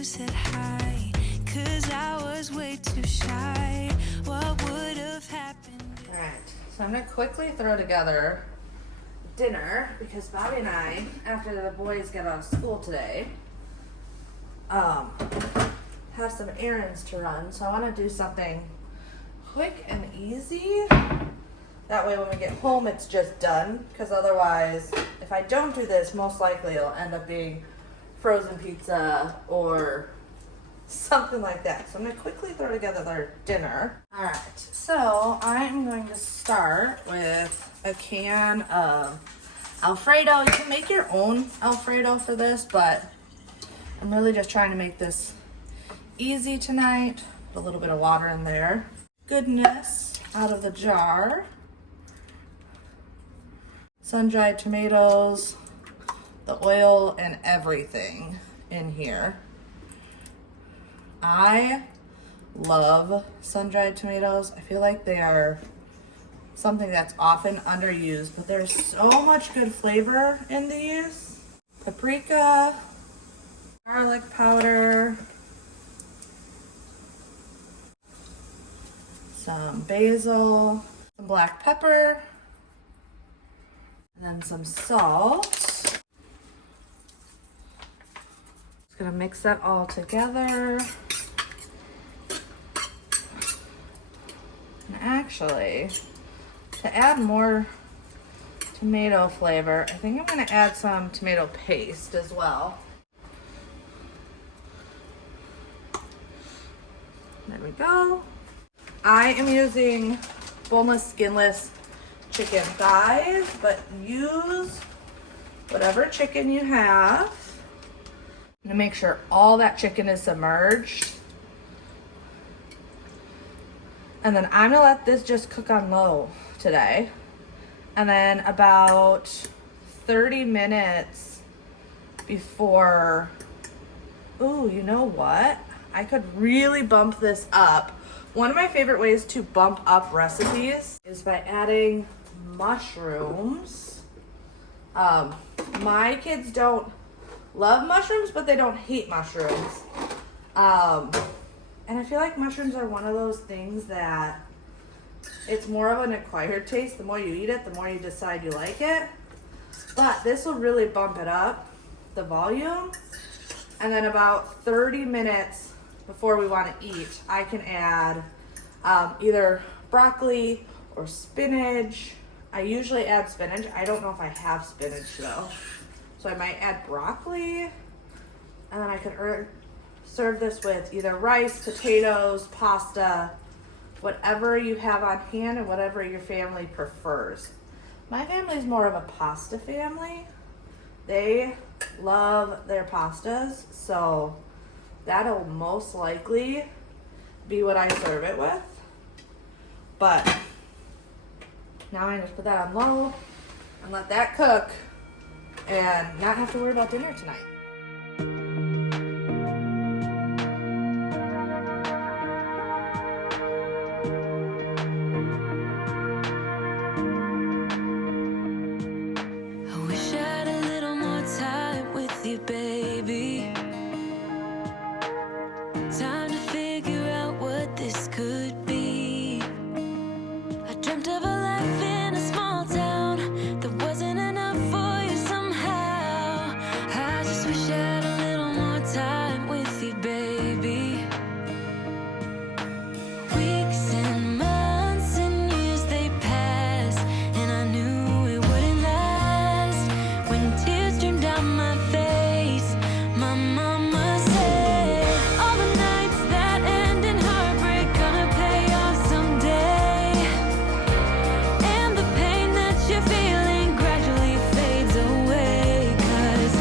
you said hi, 'cause I was way too shy. What would have happened? Alright, so I'm gonna quickly throw together dinner because Bobby and I, after the boys get out of school today, have some errands to run. So I want to do something quick and easy. That way when we get home it's just done, because otherwise if I don't do this, most likely it'll end up being frozen pizza or something like that. So I'm going to quickly throw together their dinner. Alright, so I'm going to start with a can of alfredo. You can make your own alfredo for this, but I'm really just trying to make this easy tonight. Put a little bit of water in there. Goodness out of the jar. Sun-dried tomatoes, the oil, and everything in here. I love sun-dried tomatoes. I feel like they are something that's often underused, but there's so much good flavor in these. Paprika, garlic powder, some basil, some black pepper, and then some salt. Just gonna mix that all together. And actually, to add more tomato flavor, I think I'm gonna add some tomato paste as well. There we go. I am using boneless, skinless chicken thighs, but use whatever chicken you have. I'm gonna make sure all that chicken is submerged. And then I'm gonna let this just cook on low today. And then about 30 minutes before, ooh, you know what? I could really bump this up. One of my favorite ways to bump up recipes is by adding mushrooms. My kids don't love mushrooms, but they don't hate mushrooms. And I feel like mushrooms are one of those things that it's more of an acquired taste. The more you eat it, the more you decide you like it. But this will really bump it up, the volume. And then about 30 minutes before we want to eat, I can add either broccoli or spinach. I usually add spinach. I don't know if I have spinach though. So I might add broccoli. And then I could serve this with either rice, potatoes, pasta, whatever you have on hand and whatever your family prefers. My family's more of a pasta family. They love their pastas, so that'll most likely be what I serve it with. But now I just put that on low and let that cook and not have to worry about dinner tonight. I wish I had a little more time with you, baby. Time to figure out what this could be. I dreamt of a life in a small town that wasn't enough for you somehow. I just wish I had a little more time with you, baby. Weeks and months and years they passed, and I knew it wouldn't last. When tears streamed down my face, my mama said, all the nights that end in heartbreak gonna pay off someday. And the pain that you're feeling gradually fades away. 'Cause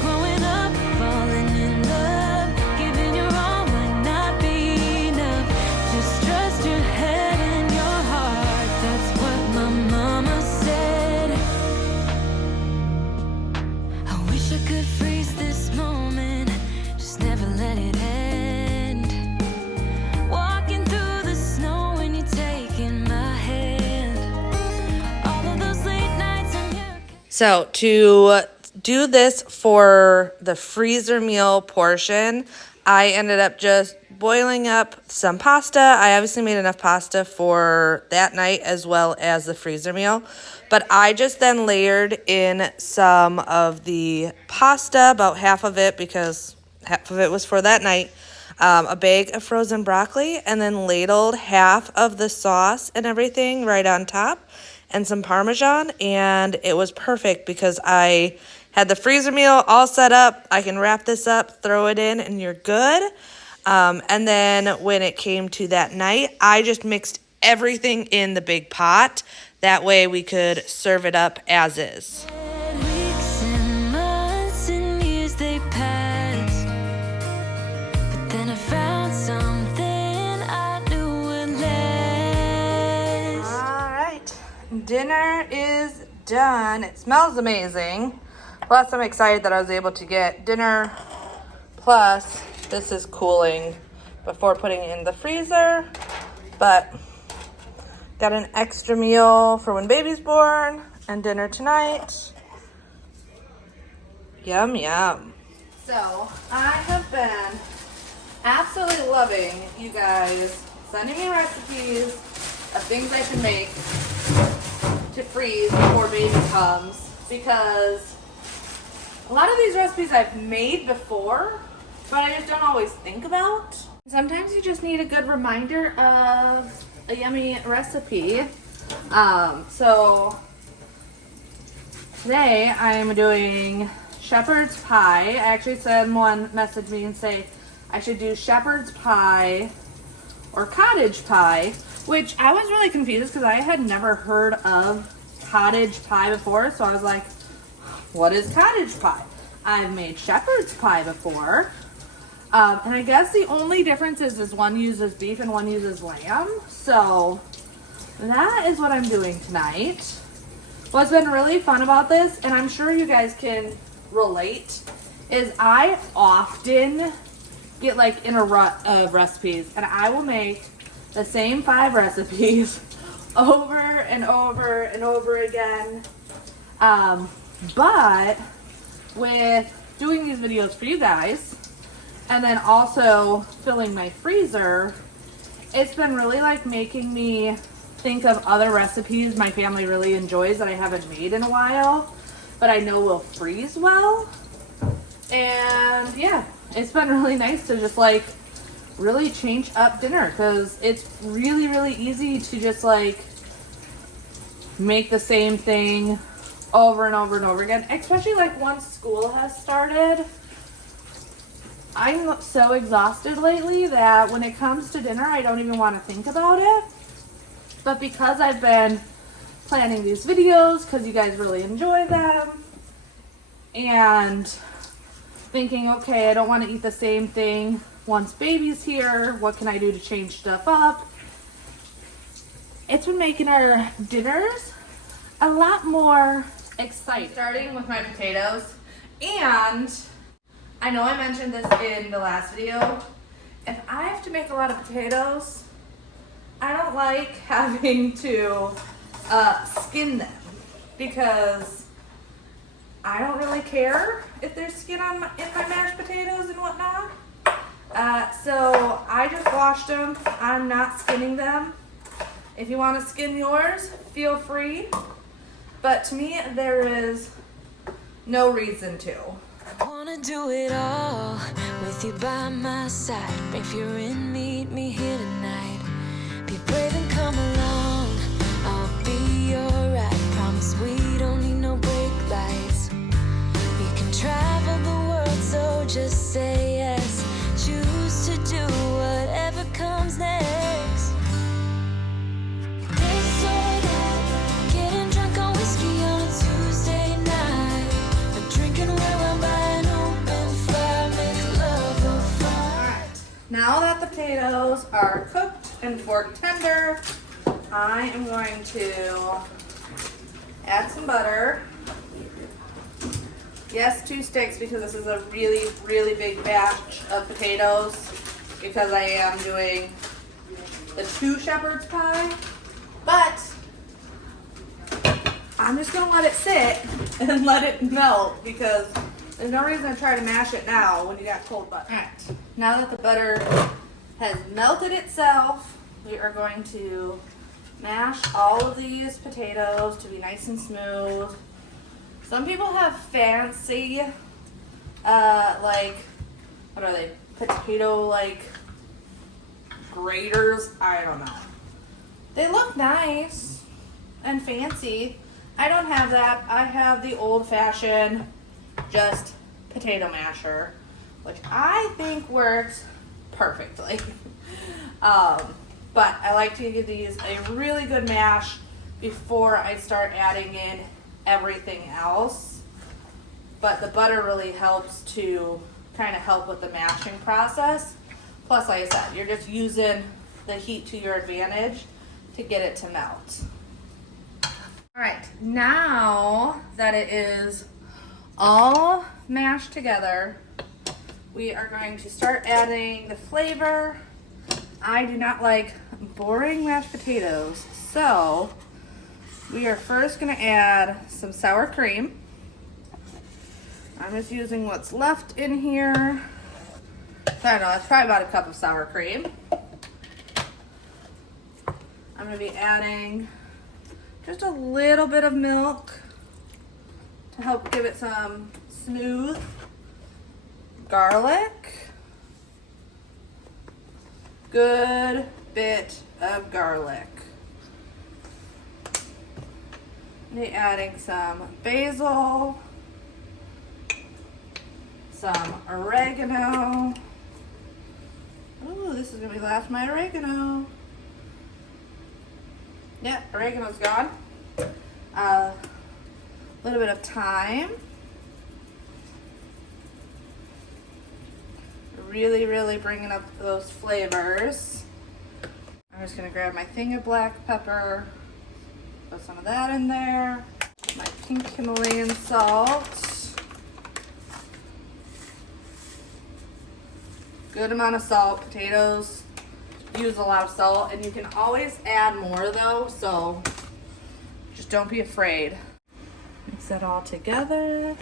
growing up, falling in love, giving your all might not be enough. Just trust your head and your heart, that's what my mama said. I wish I could freeze this moment, just never let it end. Walking through the snow when you're taking my hand. All of those late nights and you. So to do this for the freezer meal portion, I ended up just boiling up some pasta. I obviously made enough pasta for that night as well as the freezer meal. But I just then layered in some of the pasta, about half of it because half of it was for that night. A bag of frozen broccoli, and then ladled half of the sauce and everything right on top and some Parmesan, and it was perfect because I had the freezer meal all set up. I can wrap this up, throw it in, and you're good. And then when it came to that night, I just mixed everything in the big pot. That way we could serve it up as is. Weeks and months and years they passed, but then I found something I knew would last. All right, dinner is done. It smells amazing. Plus, I'm excited that I was able to get dinner. Plus, this is cooling before putting it in the freezer. But got an extra meal for when baby's born and dinner tonight. Yum, yum. So, I have been absolutely loving you guys sending me recipes of things I can make to freeze before baby comes, because a lot of these recipes I've made before, but I just don't always think about. Sometimes you just need a good reminder of a yummy recipe. So today I am doing shepherd's pie. I actually had someone message me and say I should do shepherd's pie or cottage pie, which I was really confused because I had never heard of cottage pie before. So I was like, what is cottage pie? I've made shepherd's pie before. And I guess the only difference is one uses beef and one uses lamb. So that is what I'm doing tonight. What's been really fun about this, and I'm sure you guys can relate, is I often get like in a rut of recipes, and I will make the same 5 recipes over and over and over again. But with doing these videos for you guys, and then also filling my freezer, it's been really like making me think of other recipes my family really enjoys that I haven't made in a while, but I know will freeze well. And yeah, it's been really nice to just like really change up dinner, because it's really, really easy to just like make the same thing over and over and over again, especially like once school has started. I'm so exhausted lately that when it comes to dinner, I don't even want to think about it. But because I've been planning these videos, because you guys really enjoy them, and thinking, okay, I don't want to eat the same thing once baby's here, what can I do to change stuff up? It's been making our dinners a lot more exciting. Starting with my potatoes, and I know I mentioned this in the last video. If I have to make a lot of potatoes, I don't like having to skin them, because I don't really care if there's skin in my mashed potatoes and whatnot. So I just washed them. I'm not skinning them. If you want to skin yours, feel free. But to me, there is no reason to. I wanna do it all with you by my side. If you're in, meet me here tonight. Be brave and come along, I'll be your ride. Promise we don't need no brake lights. We can travel the world, so just say yes. Choose to do whatever comes next. This or that, getting drunk on whiskey on a Tuesday night. A drinking rum by an open fire, make love or fire. Now that the potatoes are cooked and fork tender, I am going to add some butter. Yes, 2 sticks, because this is a really, really big batch of potatoes, because I am doing the 2 shepherd's pie. But I'm just gonna let it sit and let it melt, because There's no reason to try to mash it now when you got cold butter. All right, now that the butter has melted itself, we are going to mash all of these potatoes to be nice and smooth. Some people have fancy, like, what are they? Potato, like, graters. I don't know. They look nice and fancy. I don't have that. I have the old-fashioned, just potato masher, which I think works perfectly. But I like to give these a really good mash before I start adding in everything else. But the butter really helps to kind of help with the mashing process. Plus, like I said, you're just using the heat to your advantage to get it to melt. All right, now that it is all mashed together, we are going to start adding the flavor. I do not like boring mashed potatoes, so we are first going to add some sour cream. I'm just using what's left in here. I don't know, that's probably about a cup of sour cream. I'm going to be adding just a little bit of milk to help give it some smooth. Garlic. Good bit of garlic. And adding some basil, some oregano. Ooh, this is gonna be last my oregano. Yeah, oregano's gone. A little bit of thyme. Really bringing up those flavors. I'm just gonna grab my thing of black pepper, put some of that in there. My pink Himalayan salt. Good amount of salt. Potatoes use a lot of salt, and you can always add more though, so just don't be afraid. Mix that all together.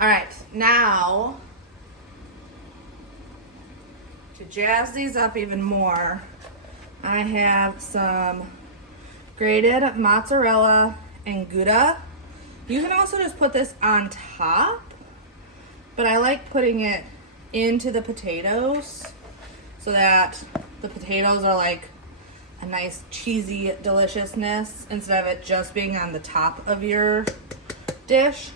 All right, now to jazz these up even more, I have some grated mozzarella and Gouda. You can also just put this on top, but I like putting it into the potatoes so that the potatoes are like a nice cheesy deliciousness instead of it just being on the top of your dish.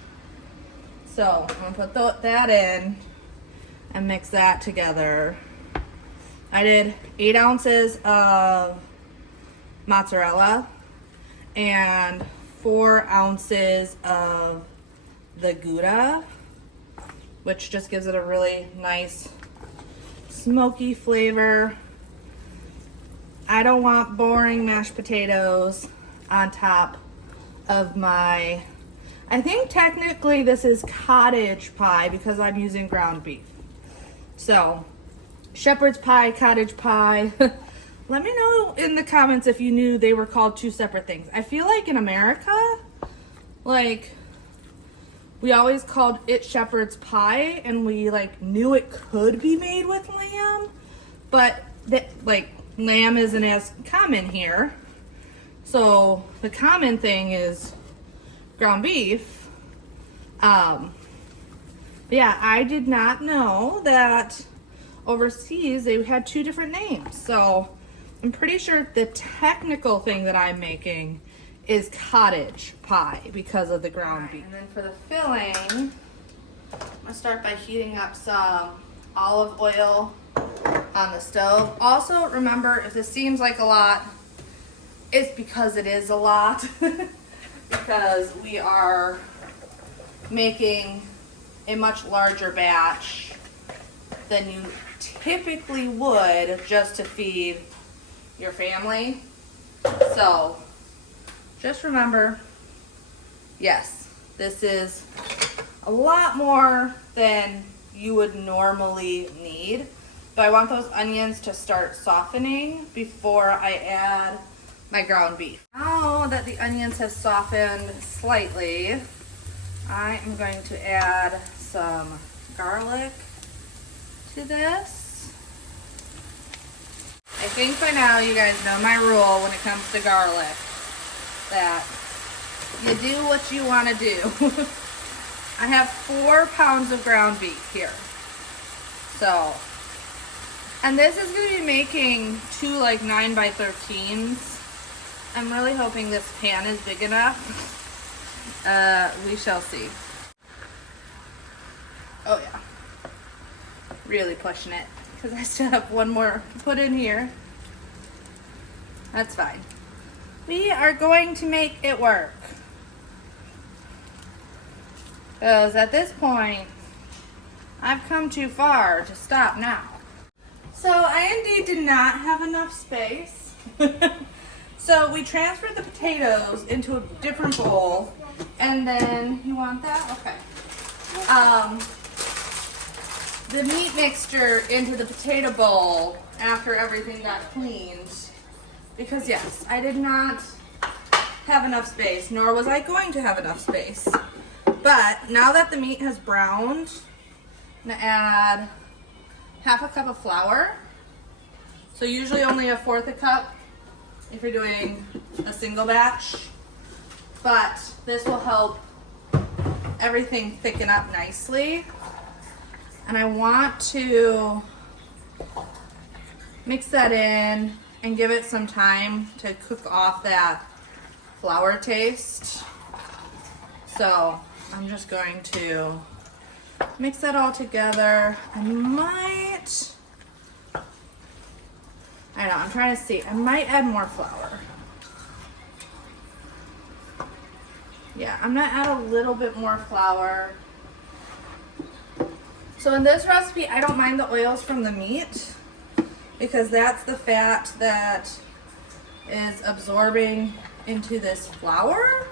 So I'm gonna put that in and mix that together. I did 8 ounces of mozzarella and 4 ounces of the Gouda, which just gives it a really nice smoky flavor. I don't want boring mashed potatoes on top of my, I think technically this is cottage pie because I'm using ground beef. So shepherd's pie, cottage pie. Let me know in the comments if you knew they were called 2 separate things. I feel like in America, like, we always called it shepherd's pie and we like knew it could be made with lamb, but like lamb isn't as common here. So the common thing is ground beef. Yeah, I did not know that overseas they had 2 different names. So I'm pretty sure the technical thing that I'm making is cottage pie because of the ground beef. And then for the filling, I'm gonna start by heating up some olive oil on the stove. Also, remember, if this seems like a lot, it's because it is a lot. Because we are making a much larger batch than you typically would just to feed your family. So just remember, yes, this is a lot more than you would normally need, but I want those onions to start softening before I add my ground beef. Now that the onions have softened slightly, I am going to add some garlic to this. I think by now you guys know my rule when it comes to garlic, that you do what you want to do. I have 4 pounds of ground beef here. So, and this is going to be making 2 like 9x13s. I'm really hoping this pan is big enough. We shall see. Oh yeah. Really pushing it because I still have one more to put in here. That's fine. We are going to make it work. Because at this point, I've come too far to stop now. So I indeed did not have enough space. So we transferred the potatoes into a different bowl, and then, you want that? Okay. The meat mixture into the potato bowl after everything got cleaned. Because yes, I did not have enough space, nor was I going to have enough space. But now that the meat has browned, I'm gonna add 1/2 cup of flour. So usually only 1/4 cup if you're doing a single batch, but this will help everything thicken up nicely. And I want to mix that in and give it some time to cook off that flour taste. So I'm just going to mix that all together. I don't know, I'm trying to see. I might add more flour. Yeah, I'm gonna add a little bit more flour. So in this recipe, I don't mind the oils from the meat because that's the fat that is absorbing into this flour.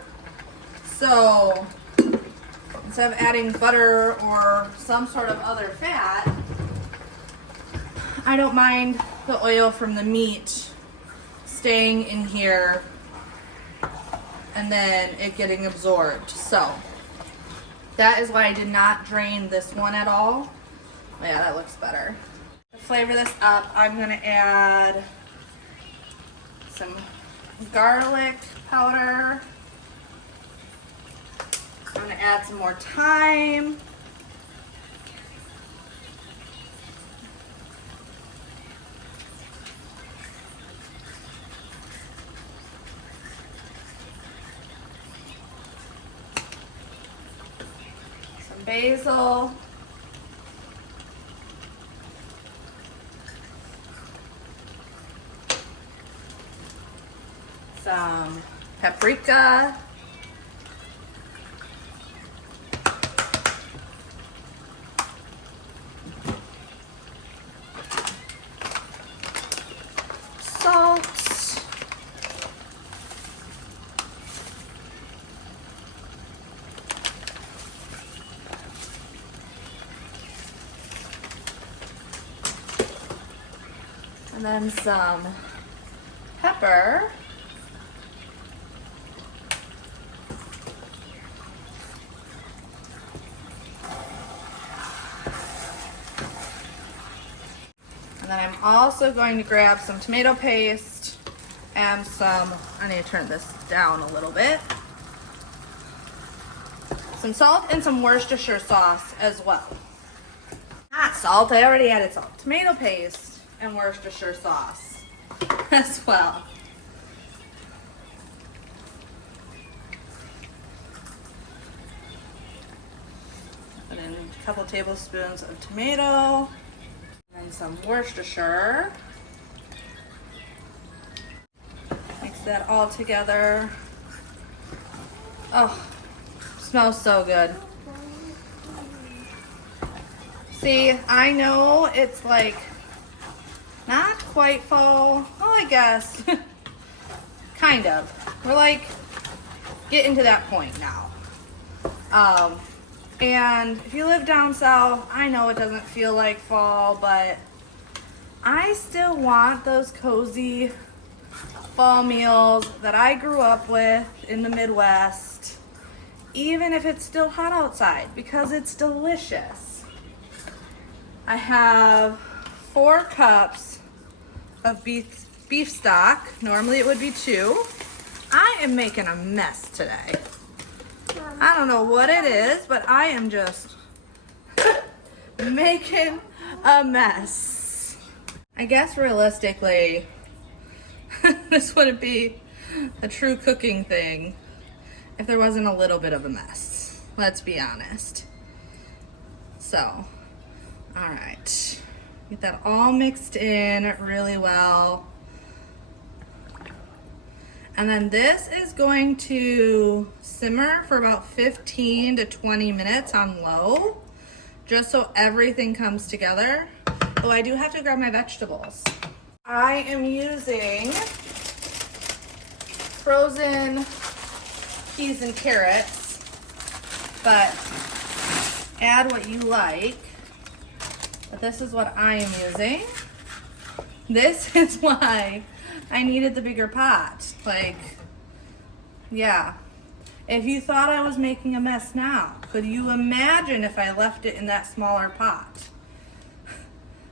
So instead of adding butter or some sort of other fat, I don't mind the oil from the meat staying in here and then it getting absorbed. So that is why I did not drain this one at all. Oh yeah, that looks better. To flavor this up, I'm gonna add some garlic powder. I'm gonna add some more thyme. Some basil. Some paprika. Salt. And then some pepper. And then I'm also going to grab some tomato paste and some, I need to turn this down a little bit, some salt and some Worcestershire sauce as well. Not salt, I already added salt. Tomato paste and Worcestershire sauce as well. Put in a couple tablespoons of tomato and some Worcestershire. Mix that all together. Oh, smells so good. See, I know it's like not quite fall. Well, I guess. Kind of. We're like getting to that point now. And if you live down south, I know it doesn't feel like fall, but I still want those cozy fall meals that I grew up with in the Midwest, even if it's still hot outside, because it's delicious. I have 4 cups of beef stock. Normally it would be 2. I am making a mess today. I don't know what it is, but I am just making a mess. I guess realistically, this wouldn't be a true cooking thing if there wasn't a little bit of a mess. Let's be honest. So, all right. Get that all mixed in really well. And then this is going to simmer for about 15 to 20 minutes on low, just so everything comes together. Oh, I do have to grab my vegetables. I am using frozen peas and carrots, but add what you like. But this is what I am using. This is why I needed the bigger pot. Like, yeah. If you thought I was making a mess now, could you imagine if I left it in that smaller pot?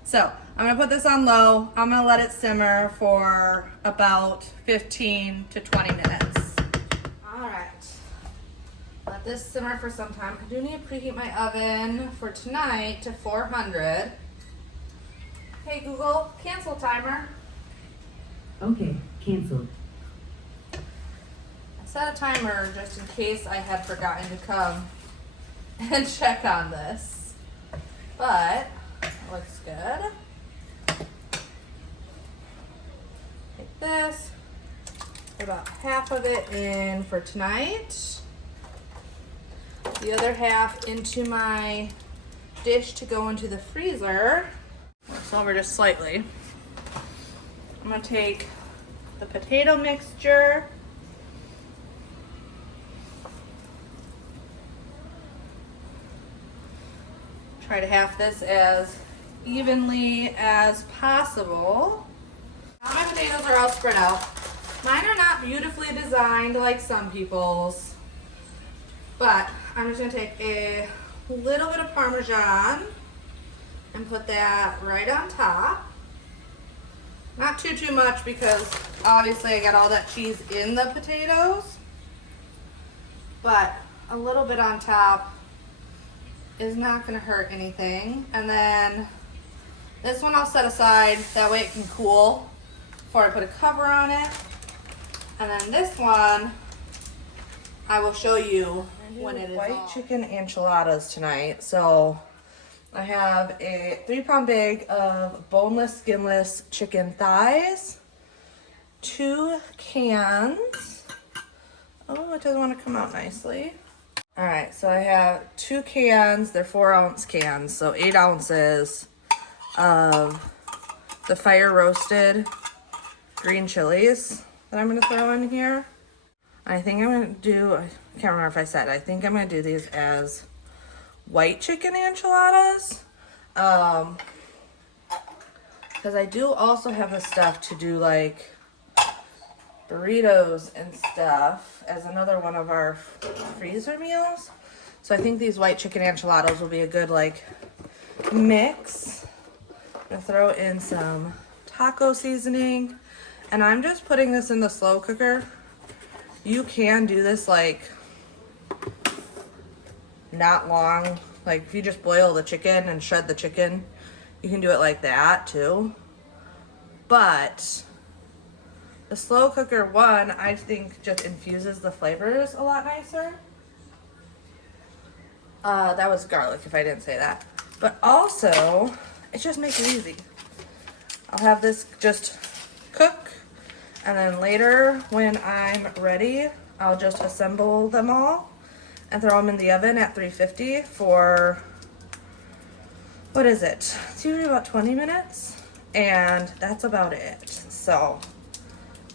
So, I'm gonna put this on low. I'm gonna let it simmer for about 15 to 20 minutes. All right. Let this simmer for some time. I do need to preheat my oven for tonight to 400. Hey Google, cancel timer. Okay, canceled. I set a timer just in case I had forgotten to come and check on this. But it looks good. Take this, put about half of it in for tonight. The other half into my dish to go into the freezer. Works over just slightly. I'm gonna take the potato mixture. Try to half this as evenly as possible. Now my potatoes are all spread out. Mine are not beautifully designed like some people's, but I'm just gonna take a little bit of Parmesan and put that right on top. Not too much, because obviously I got all that cheese in the potatoes, but a little bit on top is not gonna hurt anything. And then this one I'll set aside, that way it can cool before I put a cover on it. And then this one I will show you when it is white chicken enchiladas tonight. So I have a 3-pound bag of boneless, skinless chicken thighs, 2 cans. Oh, it doesn't want to come out nicely. All right, so I have 2 cans. They're 4-ounce cans, so 8 ounces of the fire roasted green chilies that I'm gonna throw in here. I think I'm gonna do, I can't remember if I said, I think I'm gonna do these as white chicken enchiladas, because I do also have the stuff to do like burritos and stuff as another one of our freezer meals. So I think these white chicken enchiladas will be a good like mix. I'm gonna throw in some taco seasoning, and I'm just putting this in the slow cooker. You can do this like not long, like if you just boil the chicken and shred the chicken, you can do it like that too. But the slow cooker one, I think, just infuses the flavors a lot nicer. That was garlic, if I didn't say that. But also, it just makes it easy. I'll have this just cook, and then later when I'm ready, I'll just assemble them all and throw them in the oven at 350 for, what is it? It's usually about 20 minutes, and that's about it. So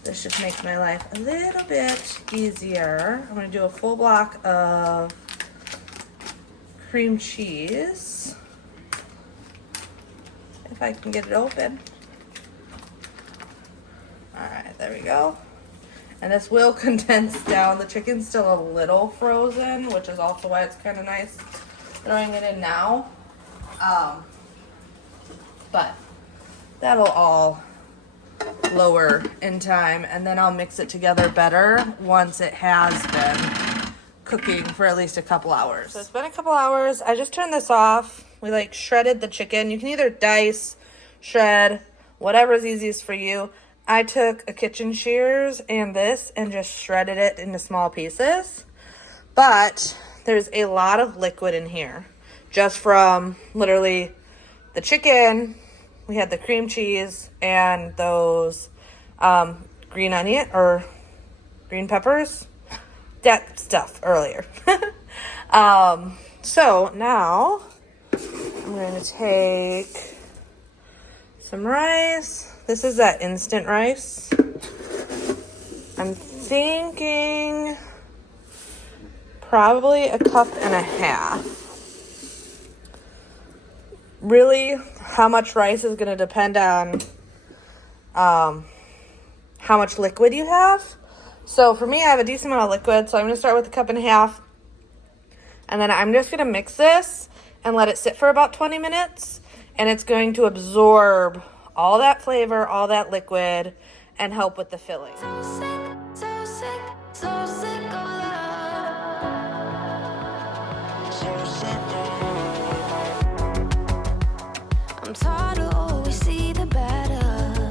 this just makes my life a little bit easier. I'm gonna do a full block of cream cheese, if I can get it open. All right, There we go. And this will condense down. The chicken's still a little frozen, which is also why it's kind of nice throwing it in now. But that'll all lower in time, and then I'll mix it together better once it has been cooking for at least a couple hours. So it's been a couple hours. I just turned this off. We like shredded the chicken. You can either dice, shred, whatever's easiest for you. I took a kitchen shears and this and just shredded it into small pieces. But there's a lot of liquid in here just from literally the chicken. We had the cream cheese and those green onion or green peppers. That stuff earlier. So now I'm going to take some rice. This is that instant rice. I'm thinking probably a cup and a half. Really, how much rice is going to depend on how much liquid you have. So for me, I have a decent amount of liquid, so I'm going to start with a cup and a half. And then I'm just going to mix this and let it sit for about 20 minutes. And it's going to absorb all that flavor, all that liquid, and help with the filling. So sick, so sick, so sick of love. So sick of I'm tired of always see the better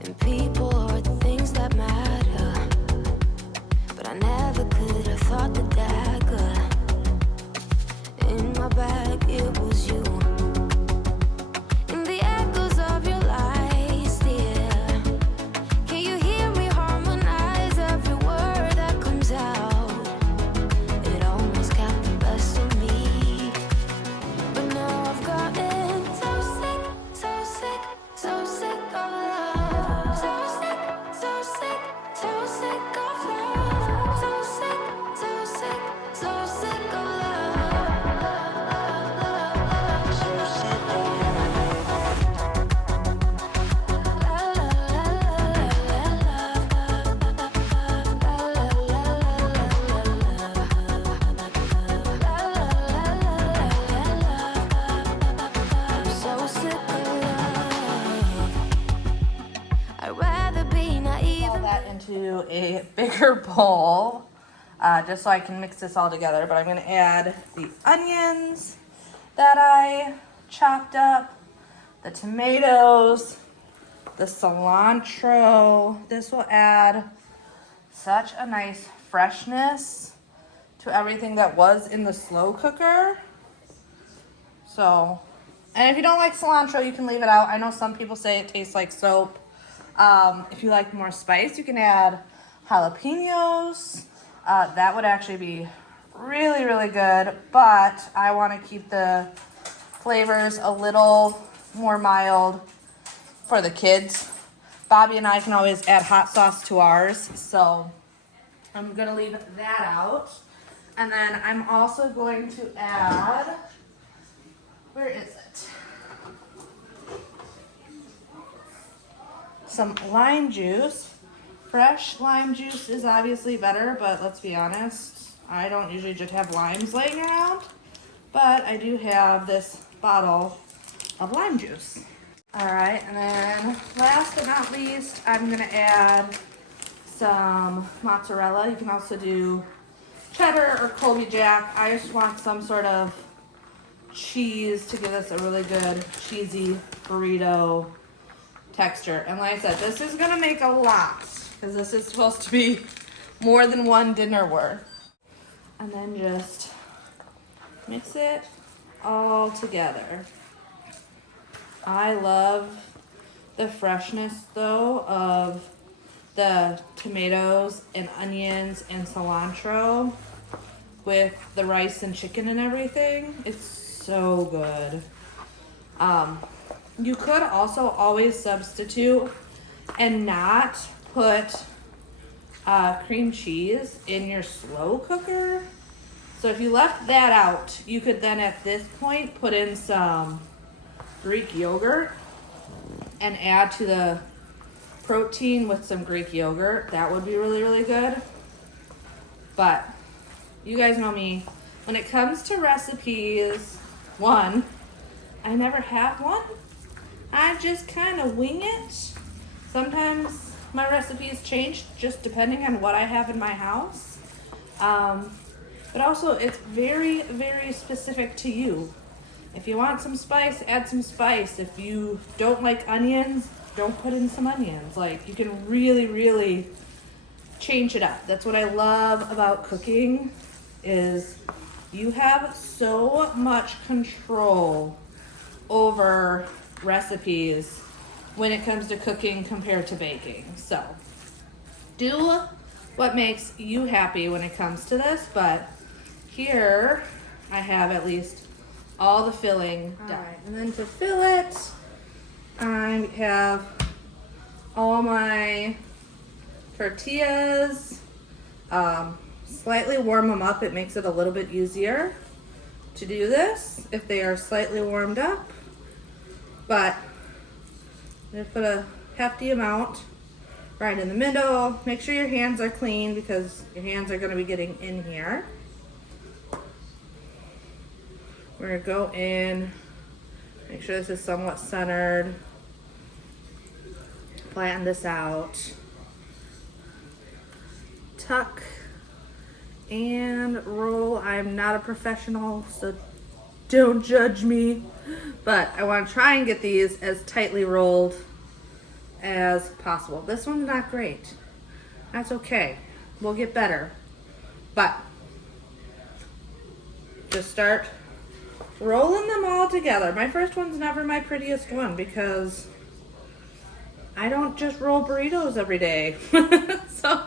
in people or the things that matter. But I never could have thought the dagger in my bag, it was you. Into a bigger bowl just so I can mix this all together, but I'm going to add the onions that I chopped up, the tomatoes, the cilantro. This will add such a nice freshness to everything that was in the slow cooker. So, and if you don't like cilantro, you can leave it out. I know some people say it tastes like soap. If you like more spice, you can add jalapenos. That would actually be really, really good, but I want to keep the flavors a little more mild for the kids. Bobby and I can always add hot sauce to ours, so I'm going to leave that out. And then I'm also going to add, where is it? Some lime juice. Fresh lime juice is obviously better, but let's be honest, I don't usually just have limes laying around, but I do have this bottle of lime juice. All right, and then last but not least, I'm gonna add some mozzarella. You can also do cheddar or Colby Jack. I just want some sort of cheese to give us a really good cheesy burrito texture. And like I said, this is gonna make a lot because this is supposed to be more than one dinner worth. And then just mix it all together. I love the freshness though of the tomatoes and onions and cilantro with the rice and chicken and everything. It's so good. You could also always substitute and not put cream cheese in your slow cooker. So if you left that out, you could then at this point put in some Greek yogurt and add to the protein with some Greek yogurt. That would be really, really good. But you guys know me. When it comes to recipes, one, I never have one. I just kind of wing it. Sometimes my recipes change just depending on what I have in my house. But also it's very, very specific to you. If you want some spice, add some spice. If you don't like onions, don't put in some onions. Like, you can really, really change it up. That's what I love about cooking, is you have so much control over recipes when it comes to cooking compared to baking. So do what makes you happy when it comes to this, but here I have at least all the filling done. All right, and then to fill it, I have all my tortillas. Slightly warm them up. It makes it a little bit easier to do this if they are slightly warmed up. But I'm gonna put a hefty amount right in the middle. Make sure your hands are clean because your hands are gonna be getting in here. We're gonna go in, make sure this is somewhat centered. Flatten this out. Tuck and roll. I'm not a professional, so don't judge me. But I want to try and get these as tightly rolled as possible. This one's not great. That's okay. We'll get better. But just start rolling them all together. My first one's never my prettiest one because I don't just roll burritos every day. So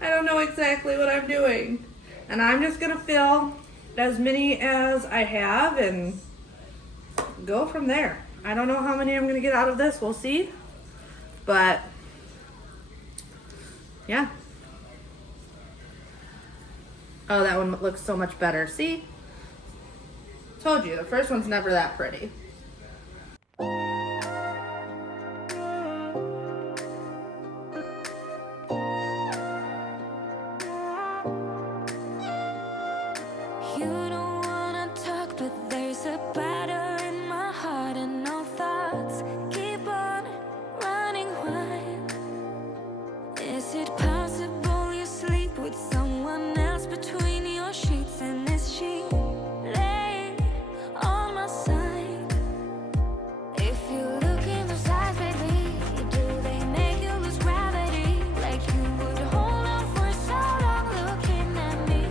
I don't know exactly what I'm doing. And I'm just gonna fill as many as I have and go from there. I don't know how many I'm gonna get out of this, we'll see. But yeah. Oh, that one looks so much better. See? Told you, the first one's never that pretty. You don't wanna talk, but there's a battle in my heart and no thoughts keep on running wild. Is it possible you sleep with someone else between your sheets, and is she laying on my side? If you look in those eyes, baby, do they make you lose gravity? Like you would hold on for so long looking at me.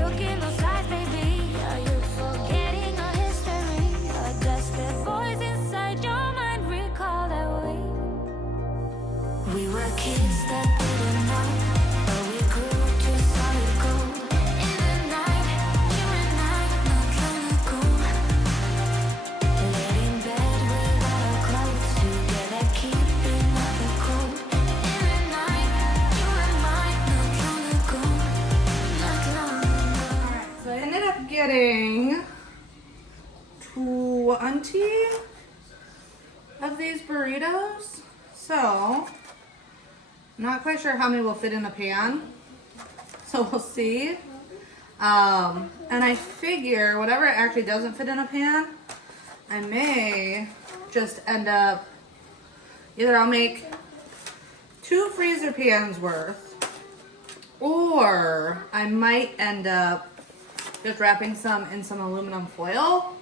Look in those eyes, baby, are you forgetting our history? Or does the voice inside your mind recall that we were kids that didn't know, but we grew to solid gold. In the night, you and I, not long ago, laid in bed without our clothes, together keeping out the cold. In the night, you and I, not long ago, not long ago. So I ended up getting 20 of these burritos. So I'm not quite sure how many will fit in the pan. So we'll see. And I figure whatever actually doesn't fit in a pan, I may just end up, either I'll make 2 freezer pans worth, or I might end up just wrapping some in some aluminum foil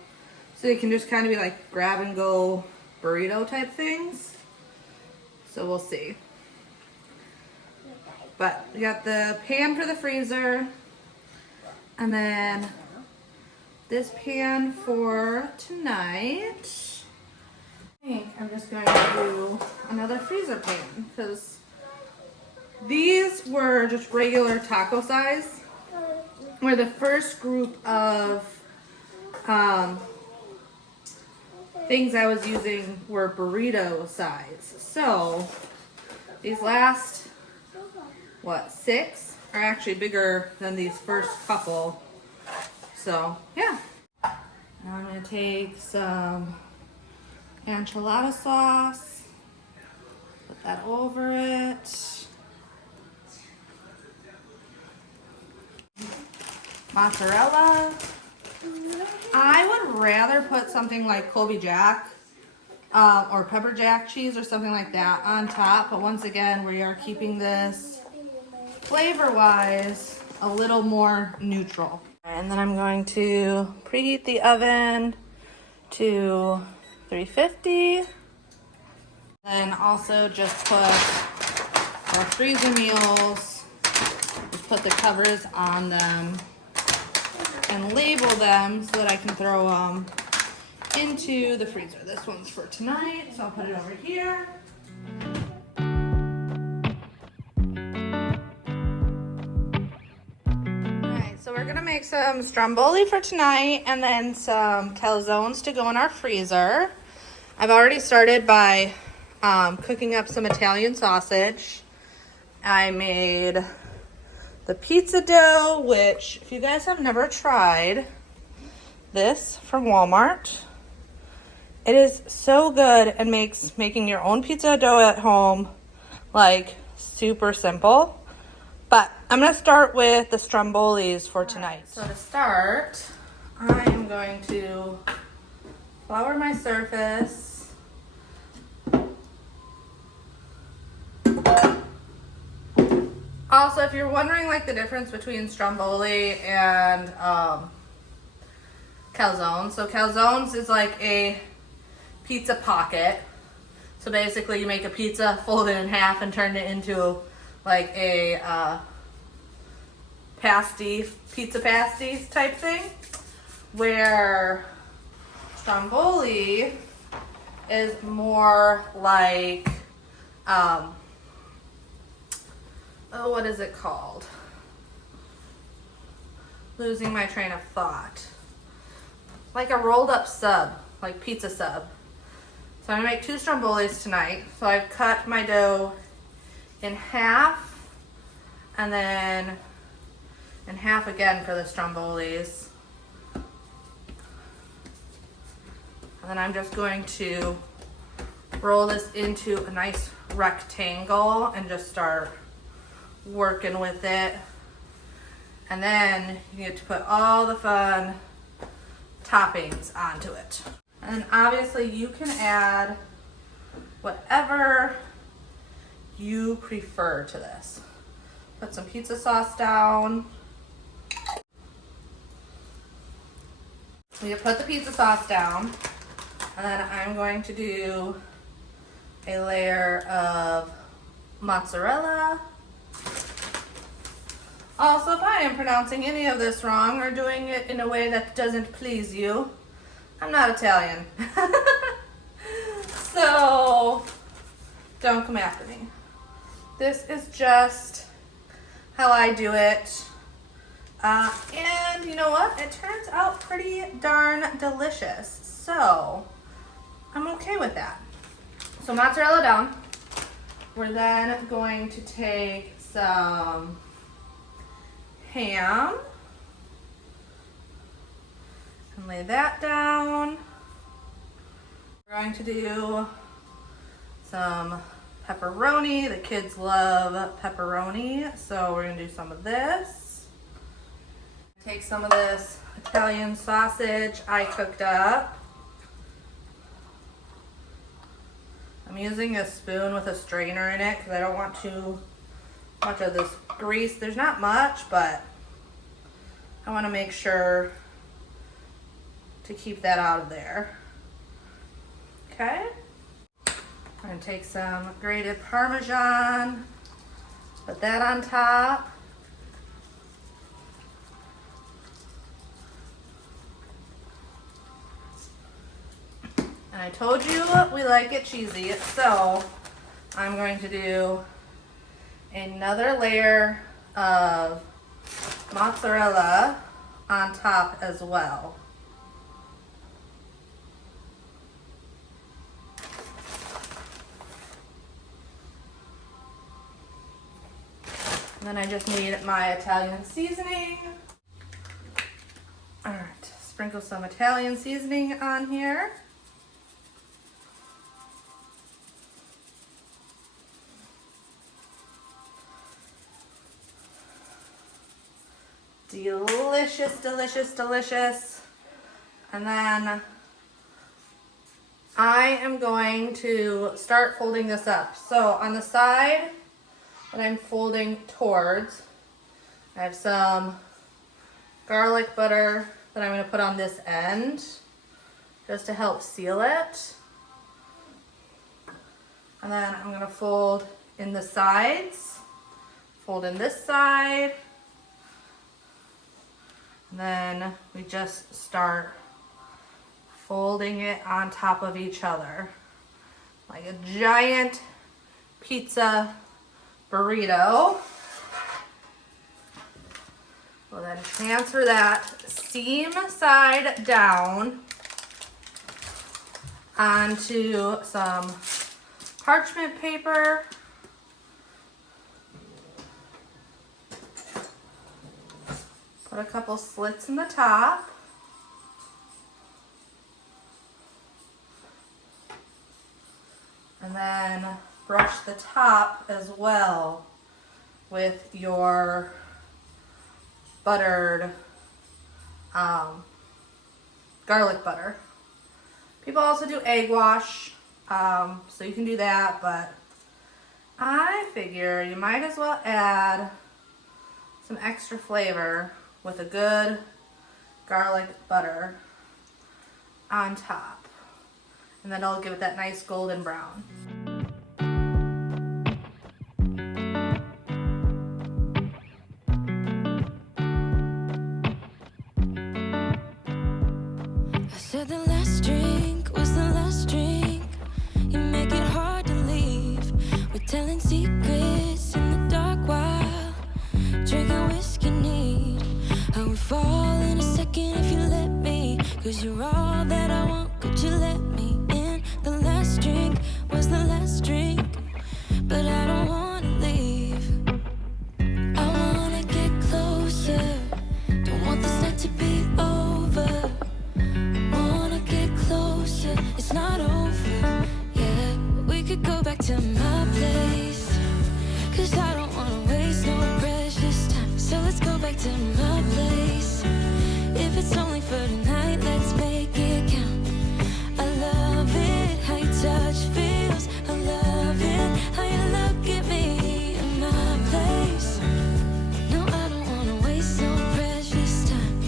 so you can just kind of be like grab and go burrito type things. So we'll see. But we got the pan for the freezer, and then this pan for tonight. I think I'm just going to do another freezer pan because these were just regular taco size, where the first group of things I was using were burrito size. So these last, 6 are actually bigger than these first couple. So yeah. Now I'm gonna take some enchilada sauce. Put that over it. Mozzarella. I would rather put something like Colby Jack or pepper jack cheese or something like that on top. But once again, we are keeping this flavor-wise a little more neutral. And then I'm going to preheat the oven to 350. Then also just put our freezer meals, just put the covers on them and label them so that I can throw them into the freezer. This one's for tonight, so I'll put it over here. Alright, so we're gonna make some Stromboli for tonight and then some calzones to go in our freezer. I've already started by cooking up some Italian sausage. I made the pizza dough, which if you guys have never tried this from Walmart, it is so good and makes making your own pizza dough at home like super simple. But I'm gonna start with the Strombolis for tonight. So to start, I am going to flour my surface. Also, if you're wondering like the difference between Stromboli and calzones, so calzones is like a pizza pocket. So basically you make a pizza, fold it in half and turn it into like a pizza pasty type thing. Where Stromboli is more like, what is it called? Losing my train of thought. Like a rolled up sub, like pizza sub. So I'm gonna make 2 Strombolis tonight. So I've cut my dough in half and then in half again for the Strombolis. And then I'm just going to roll this into a nice rectangle and just start working with it. And then you get to put all the fun toppings onto it. And then obviously you can add whatever you prefer to this. Put some pizza sauce down. We put the pizza sauce down, and then I'm going to do a layer of mozzarella. Also, if I am pronouncing any of this wrong or doing it in a way that doesn't please you, I'm not Italian. So, don't come after me. This is just how I do it. And you know what? It turns out pretty darn delicious. So, I'm okay with that. So, mozzarella down. We're then going to take some ham and lay that down. We're going to do some pepperoni. The kids love pepperoni, so we're going to do some of this. Take some of this Italian sausage I cooked up. I'm using a spoon with a strainer in it because I don't want too much of this grease. There's not much, but I want to make sure to keep that out of there. Okay. I'm going to take some grated Parmesan, put that on top. And I told you we like it cheesy, so I'm going to do another layer of mozzarella on top as well. And then I just need my Italian seasoning. All right, sprinkle some Italian seasoning on here. delicious, delicious, delicious. And then I am going to start folding this up. So on the side that I'm folding towards, I have some garlic butter that I'm going to put on this end just to help seal it. And then I'm going to fold in the sides, fold in this side, and then we just start folding it on top of each other like a giant pizza burrito. We'll then transfer that seam side down onto some parchment paper. Put a couple slits in the top. And then brush the top as well with your buttered garlic butter. People also do egg wash, so you can do that, but I figure you might as well add some extra flavor with a good garlic butter on top. And then I'll give it that nice golden brown. I said the last drink was the last drink. You make it hard to leave. We're telling secrets in the dark while drinking whiskey neat. I would fall in a second if you let me, 'cause you're all that I want. Could you let me in? The last drink was the last drink, but I don't wanna leave. I wanna get closer, don't want this night to be over. Wanna get closer, it's not over. Yeah, we could go back to my place, 'cause I don't wanna waste no precious time. So let's go back to my place. If it's only for tonight, let's make it count. I love it, how your touch feels. I love it, how you look at me in my place. No, I don't wanna waste no precious time.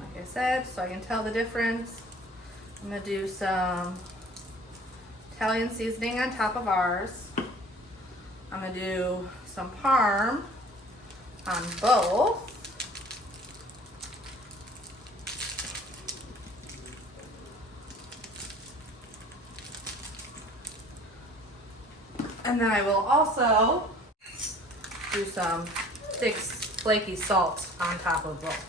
Like I said, so I can tell the difference, I'm gonna do some Italian seasoning on top of ours. I'm gonna do some parm on both. And then I will also do some thick flaky salt on top of both.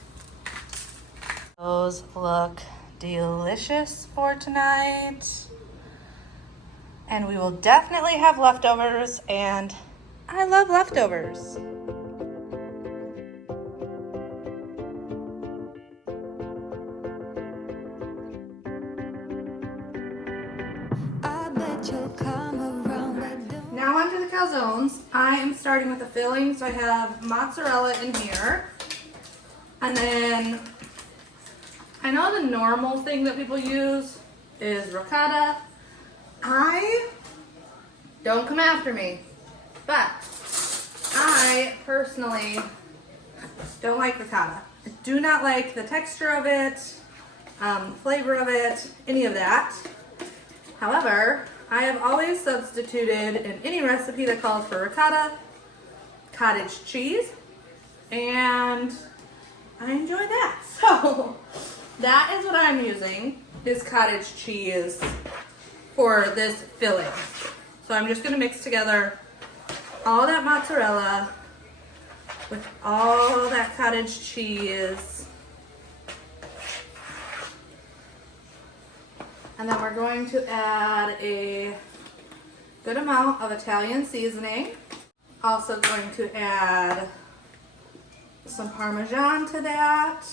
Those look delicious for tonight. And we will definitely have leftovers, and I love leftovers. I bet you'll come around, but don't. Now onto the calzones. I am starting with the filling, so I have mozzarella in here. And then, I know the normal thing that people use is ricotta. Don't come after me, but I personally don't like ricotta. I do not like the texture of it, flavor of it, any of that. However, I have always substituted in any recipe that calls for ricotta, cottage cheese, and I enjoy that. So that is what I'm using, is cottage cheese for this filling. So I'm just gonna mix together all that mozzarella with all that cottage cheese. And then we're going to add a good amount of Italian seasoning. Also going to add some Parmesan to that.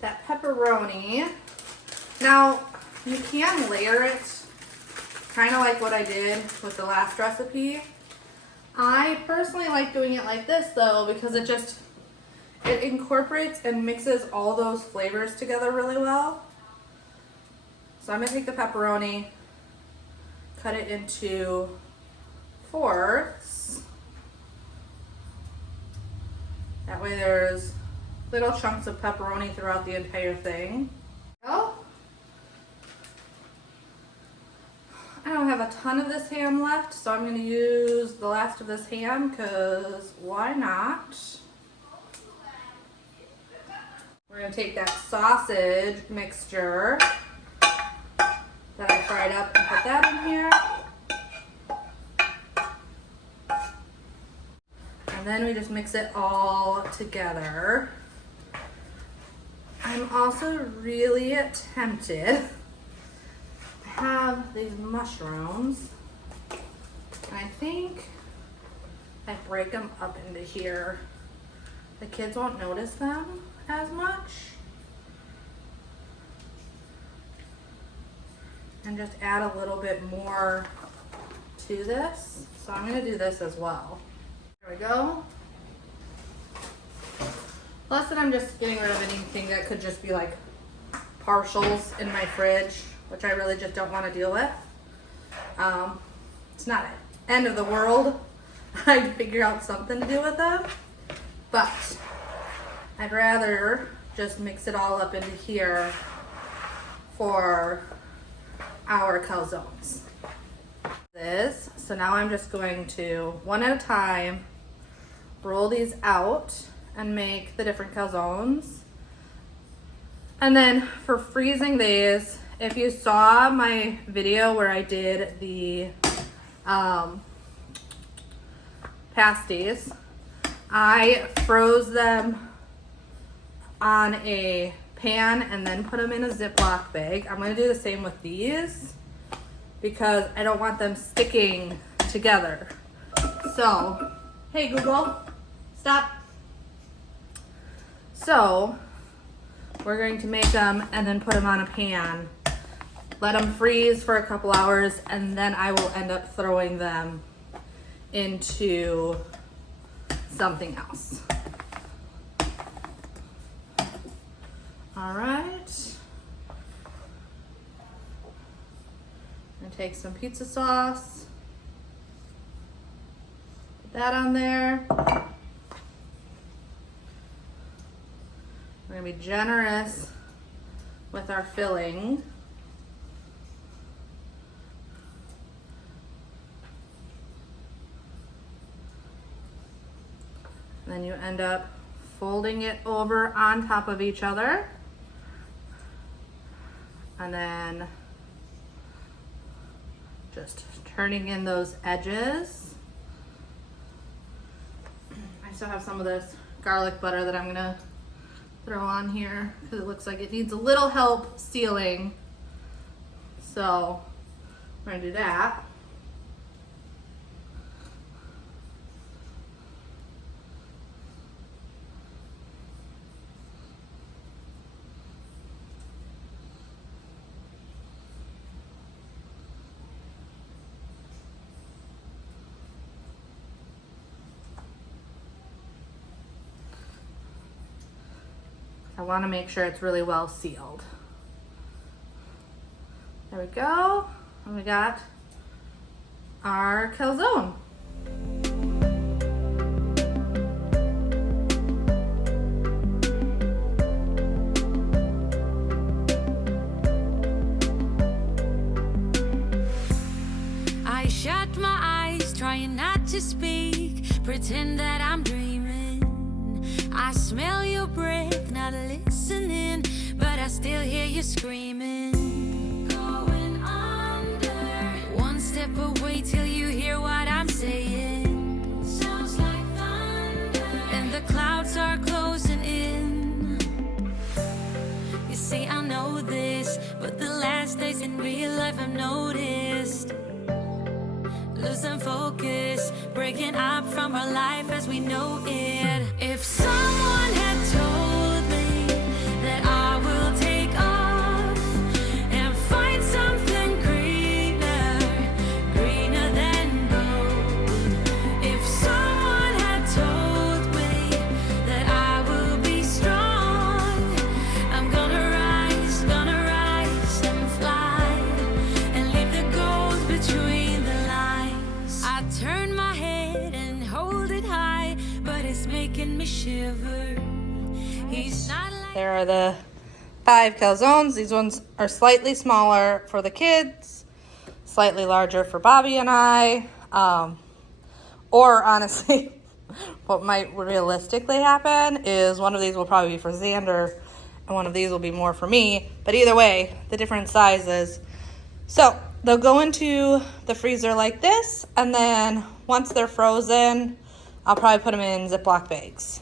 That pepperoni. Now, you can layer it, kind of like what I did with the last recipe. I personally like doing it like this though, because it incorporates and mixes all those flavors together really well. So I'm gonna take the pepperoni, cut it into fourths. That way there's little chunks of pepperoni throughout the entire thing. Oh, I don't have a ton of this ham left, so I'm going to use the last of this ham because why not? We're going to take that sausage mixture that I fried up and put that in here. And then we just mix it all together. I'm also really tempted. I have these mushrooms. And I think I break them up into here. The kids won't notice them as much. And just add a little bit more to this. So I'm gonna do this as well. There we go. Plus that I'm just getting rid of anything that could just be like partials in my fridge, which I really just don't want to deal with. It's not the end of the world. I'd figure out something to do with them. But I'd rather just mix it all up into here for our calzones. So now I'm just going to, one at a time, roll these out and make the different calzones. And then for freezing these, if you saw my video where I did the pasties, I froze them on a pan and then put them in a Ziploc bag. I'm gonna do the same with these because I don't want them sticking together. So, hey Google, stop. So, we're going to make them and then put them on a pan, let them freeze for a couple hours, and then I will end up throwing them into something else. All right. I'm gonna take some pizza sauce, put that on there. We're gonna be generous with our filling. And then you end up folding it over on top of each other. And then just turning in those edges. I still have some of this garlic butter that I'm gonna throw on here because it looks like it needs a little help sealing. So we're gonna do that. I want to make sure it's really well sealed. There we go. And we got our calzone. I shut my eyes, trying not to speak, pretend that I'm dreaming. I smell your breath, not listening, but I still hear you screaming. Going under. One step away till you hear what I'm saying. Sounds like thunder. And the clouds are closing in. You see, I know this, but the last days in real life I've noticed. Losing focus, breaking up from our life as we know it. If someone had told me that I will take off shiver. He's not like There are the 5 calzones. These ones are slightly smaller for the kids, slightly larger for Bobby and I. Or honestly, what might realistically happen is one of these will probably be for Xander and one of these will be more for me. But either way, the different sizes. So they'll go into the freezer like this, and then once they're frozen, I'll probably put them in Ziploc bags.